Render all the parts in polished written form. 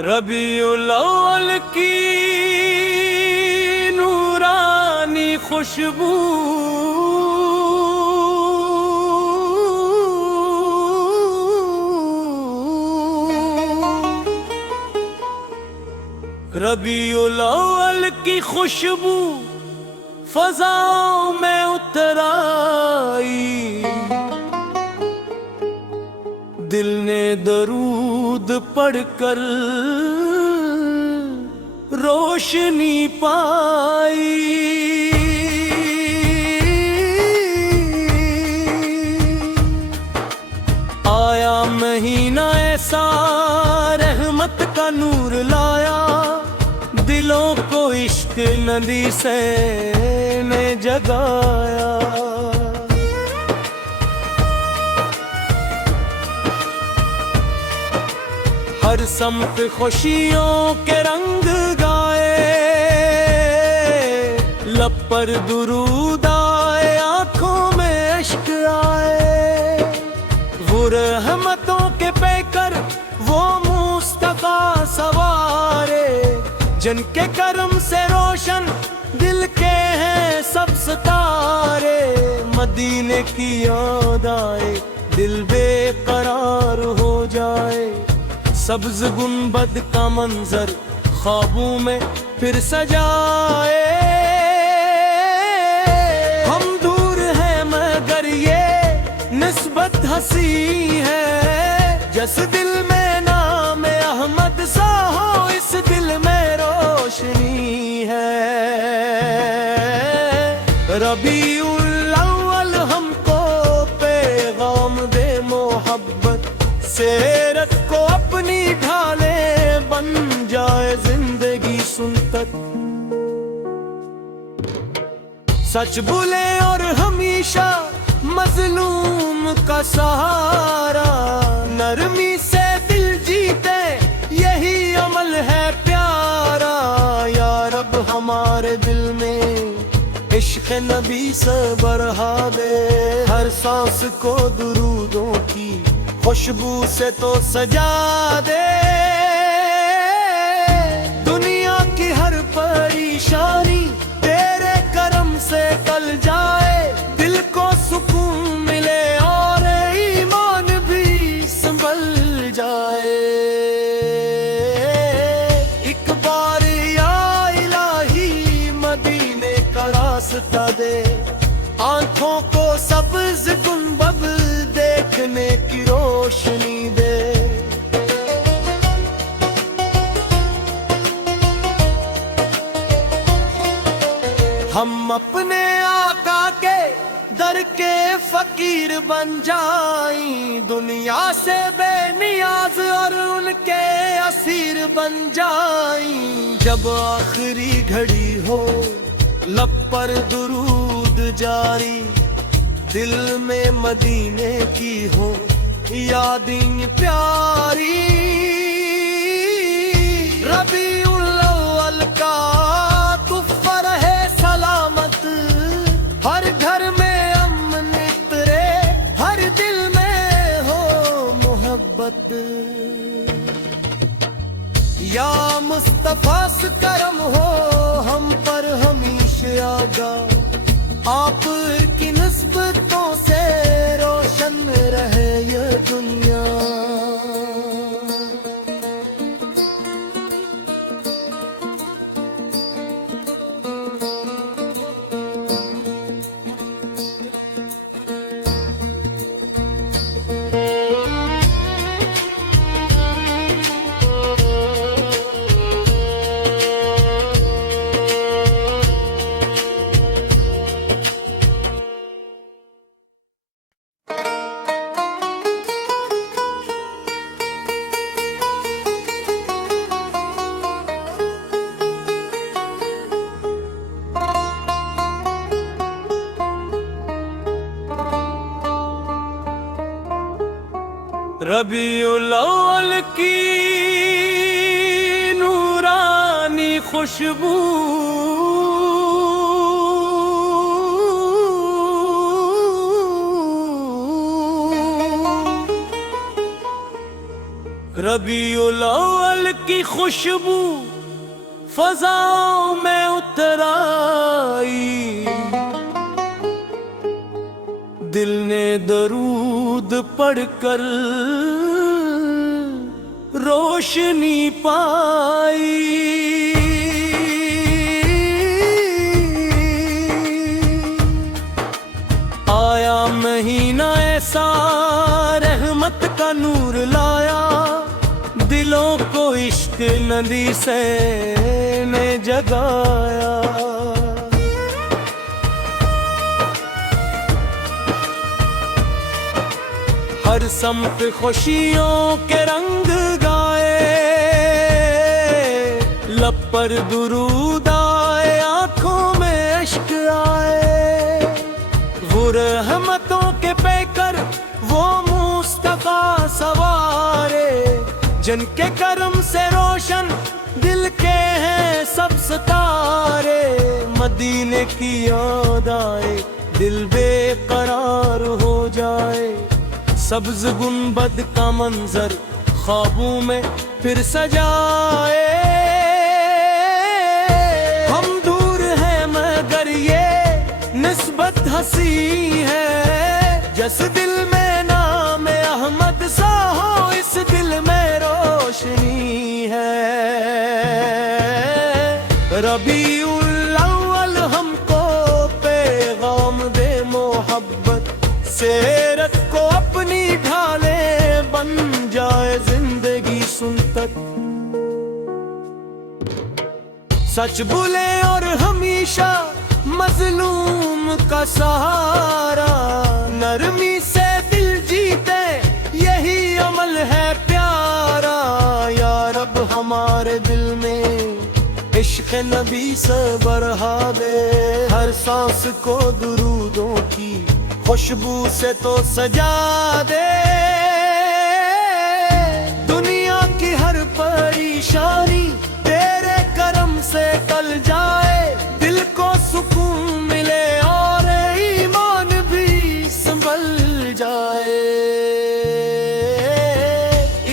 रबीउल अव्वल की नूरानी खुशबू रबीउल अव्वल की खुशबू फजाओं में उतर आई। दिल ने दरूद पढ़कर रोशनी पाई। आया महीना ऐसा रहमत का नूर लाया, दिलों को इश्क नदी से ने जगाया। हर समत खुशियों के रंग गाए, लब पर दुरूद आए, आंखों में इश्क आए। वो रहमतों के पैकर वो मुस्तफा सवारे, जिनके करम से रोशन दिल के हैं सब सितारे। मदीने की याद आए, दिल बेकरार हो जाए। सब्ज गुंबद का मंजर ख्वाबों में फिर सजाए। हम दूर हैं मगर ये निस्बत हंसी है, जैसे दिल में नाम अहमद सा हो, इस दिल में रोशनी है। रबीउल अव्वल हमको पैगाम दे मोहब्बत, सेरत को अपनी ढाले, बन जाए जिंदगी सुनतक। सच बोले और हमेशा मजलूम का सहारा, नरमी से दिल जीते यही अमल है प्यारा। या रब हमारे दिल में इश्क नबी से बरहा दे, हर सांस को दुरूदों की खुशबू से तो सजा दे। दुनिया की हर परेशानी तेरे करम से टल जाए, दिल को सुकून मिले और ईमान भी संभल जाए। एक बार या इलाही मदीने का रास्ता दे, आंखों को सब्ज गुंबद देखने की रोशनी दे। हम अपने आका के दर के फकीर बन जाएं, दुनिया से बेनियाज और उनके असीर बन जाएं। जब आखिरी घड़ी हो लब पर दुरूद जारी, दिल में मदीने की हो यादें प्यारी। रबीउल अव्वल का तुफ़्फ़ा रहे सलामत, हर घर में अमन इतरे, हर दिल में हो मोहब्बत। या मुस्तफा से करम हो हम पर हमेशा आगा, आप की निस्बतों से रोशन रहे ये दुनिया। रबीउल अव्वल की नूरानी खुशबू रबीउल अव्वल की खुशबू फजाओं में उतर आई, दिल ने दरूद पढ़कर रोशनी पाई। आया महीना ऐसा रहमत का नूर लाया, दिलों को इश्क नदी से ने जगाया। हर समत खुशियों के रंग गाए, लब पर दुरूद आए, आंखों में अश्क आए। वो रहमतों के पैकर वो मुस्तफा सवारे, जिनके करम से रोशन दिल के हैं सब सितारे। मदीने की याद आए, दिल बेकरार हो जाए। सब्ज गुंबद का मंजर ख्वाबों में फिर सजाए। हम दूर हैं मगर ये निस्बत हंसी है, जिस दिल में नाम अहमद सा हो इस दिल में रोशनी है। रबीउल अव्वल हमको पैगाम दे मोहब्बत, सेरत को अपनी ढाले, बन जाए जिंदगी सुनतक। सच बोले और हमेशा मजलूम का सहारा, नरमी से दिल जीते यही अमल है प्यारा। या रब हमारे दिल में इश्क नबी से बढ़ा दे, हर सांस को दुरूदों की खुशबू से तो सजा दे। दुनिया की हर परेशानी तेरे करम से टल जाए, दिल को सुकून मिले और ईमान भी संभल जाए।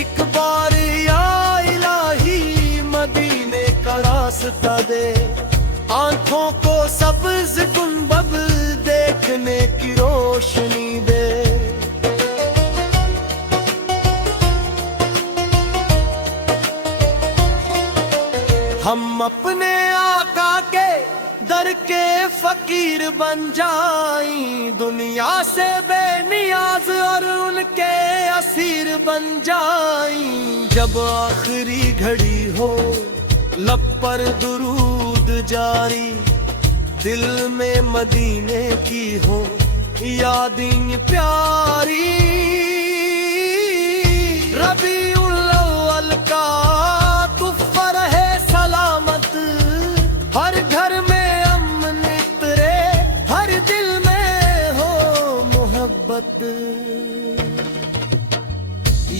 एक बार या इलाही मदीने का रास्ता दे, आंखों को सब्ज गुंबद देखने की रोशनी दे। हम अपने आका के दर के फकीर बन जाएं, दुनिया से बेनियाज और उनके असीर बन जाएं। जब आखिरी घड़ी हो लब पर दुरूद जारी, दिल में मदीने की हो यादें प्यारी। रबीउल अव्वल का तुफ़्फ़ा रहे सलामत, हर घर में अमन इतरे, हर दिल में हो मोहब्बत।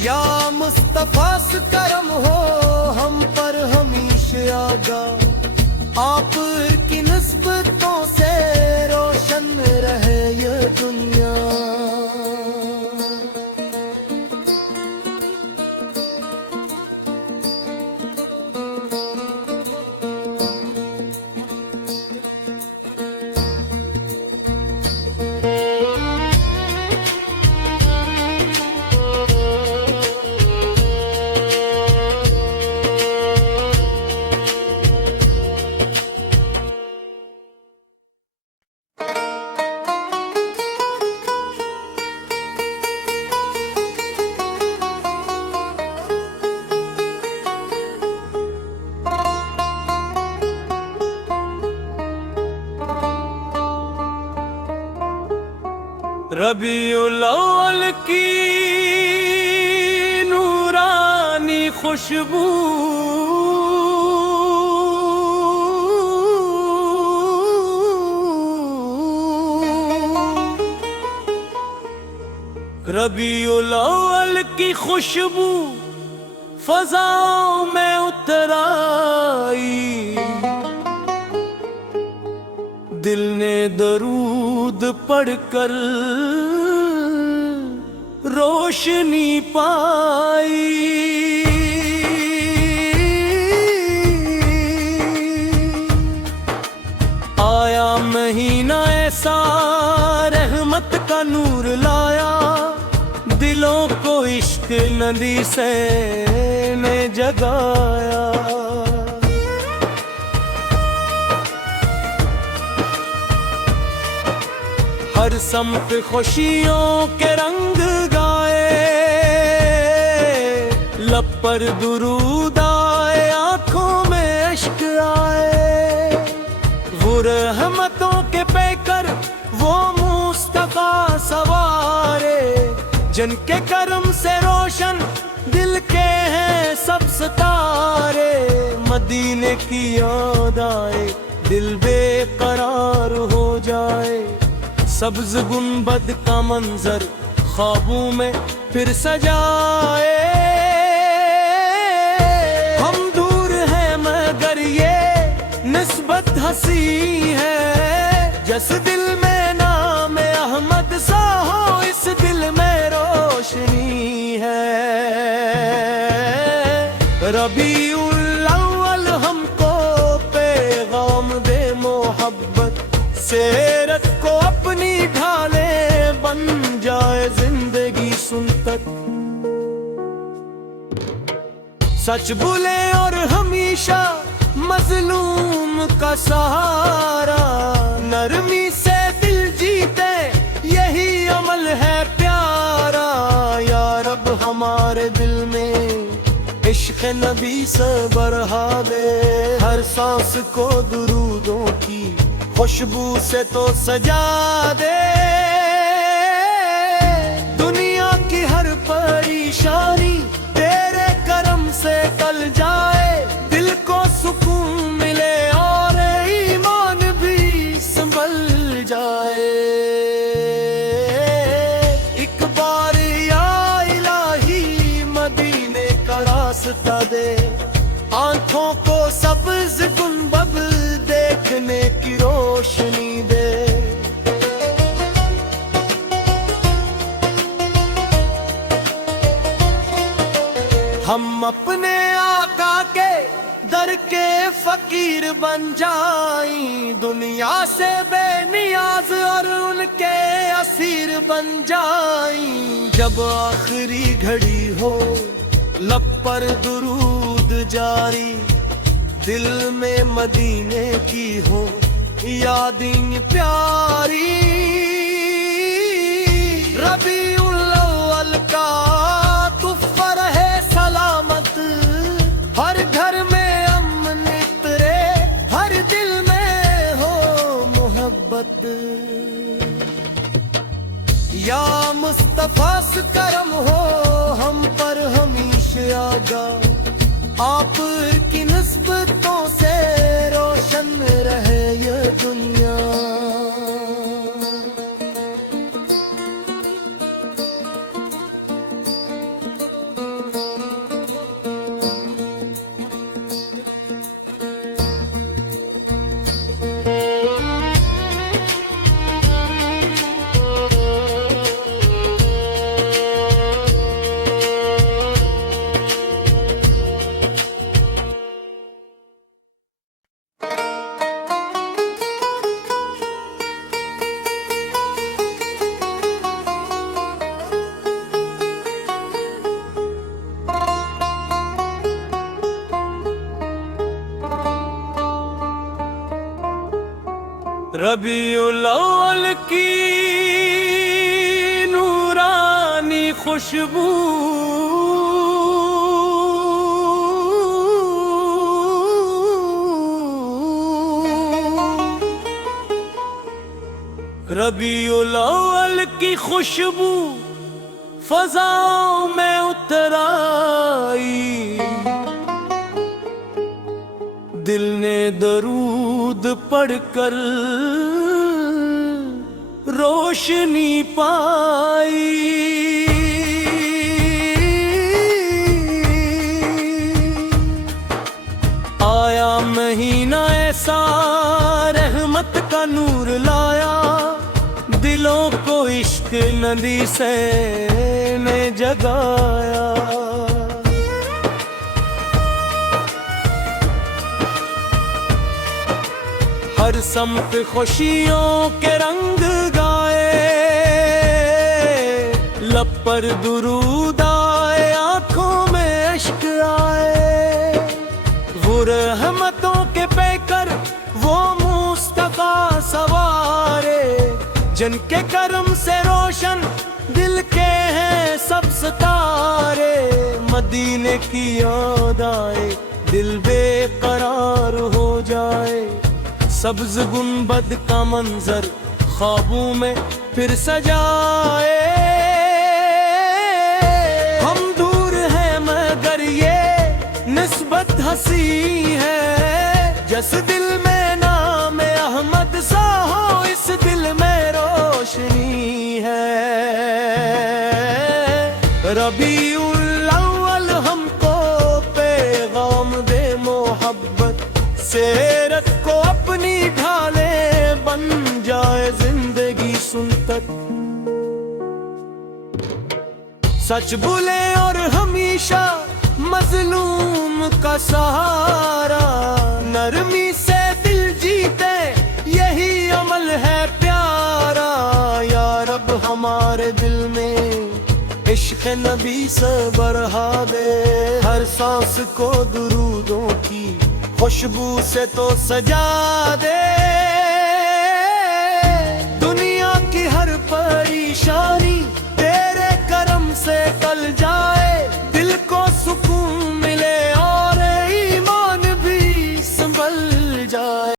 या मुस्तफा से करम हो हम पर हमेशा आगा, आप की निस्बतों से रोशन रहे ये दुनिया। रबीउल अव्वल की नूरानी खुशबू, रबीउल अव्वल की खुशबू फजाओं में उतर आई, दिल ने दरूद पढ़कर रोशनी पाई। इश्क नदी से ने जगाया। हर समत खुशियों के रंग गाए, लब पर दुरूद आए, आंखों में अश्क आए। वो रहमतों के पैकर वो मुस्तफा सवारे, जिनके करम से रोशन दिल के हैं सब सितारे। मदीने की याद आए, दिल बेकरार हो जाए। सब्ज गुंबद का मंजर ख्वाबों में फिर सजाए। हम दूर हैं मगर ये निस्बत हंसी है। जिस दिल में नाम अहमद सा हो, इस दिल में रोशनी है। रबीउल अव्वल हमको पैगाम दे मोहब्बत से, रखो अपनी ढाले, बन जाए जिंदगी सुनतर। सच बोले और हमेशा मजलूम का सहारा, नरमी से दिल जीते यही अमल है प्यारा। या रब हमारे दिल में इश्क नबी से बढ़ा दे, हर सांस को दुरूदों की खुशबू से तो सजा दे। दुनिया की हर परेशानी तेरे करम से टल जाए, दिल को सुकून मिले और ईमान भी संभल जाए। एक बार या इलाही मदीने का रास्ता दे, आंखों को सब्ज गुंबद देखने की रोशनी दे। हम अपने आका के दर के फकीर बन जाएं, दुनिया से बेनियाज और उनके असीर बन जाएं। जब आखिरी घड़ी हो लब पर दुरूद जारी, दिल में मदीने की हो यादें प्यारी। रबीउल अव्वल का तुफ़्फ़ा रहे सलामत, हर घर में अमन इतरे, हर दिल में हो मोहब्बत। या मुस्तफा से करम हो हम पर हमेशा आगा, आप की निस्बतों से रोशन रहे ये दुनिया। रबीउल अव्वल की नूरानी खुशबू, रबीउल अव्वल की खुशबू फजाओं में उतर आई। दिल ने दरूद पढ़कर रोशनी पाई। आया महीना ऐसा रहमत का नूर लाया, दिलों को इश्क नदी से ने जगाया। हर समत खुशियों के रंग गाए, लब पर दुरूद आए, जिनके कर्म से रोशन दिल के हैं सब सितारे, मदीने की याद आए दिल बेकरार हो जाए। सब्ज गुंबद का मंजर ख्वाबों में फिर सजाए। हम दूर हैं मगर ये निस्बत हंसी है, जिस दिल में नाम अहमद सा हो इस दिल में रोशनी है। रबीउल अव्वल हमको पैगाम दे मोहब्बत, सीरत को अपनी ढाले बन जाए जिंदगी सुनतक। सच बोले और हमेशा मजलूम का सहारा, नरमी से दिल जीते यही अमल है प्यारा। या रब हमारे दिल में इश्क नबी से बढ़ा दे, हर सांस को दुरूदों की खुशबू से तो सजा दे। दुनिया की हर परेशानी तेरे करम से टल जाए।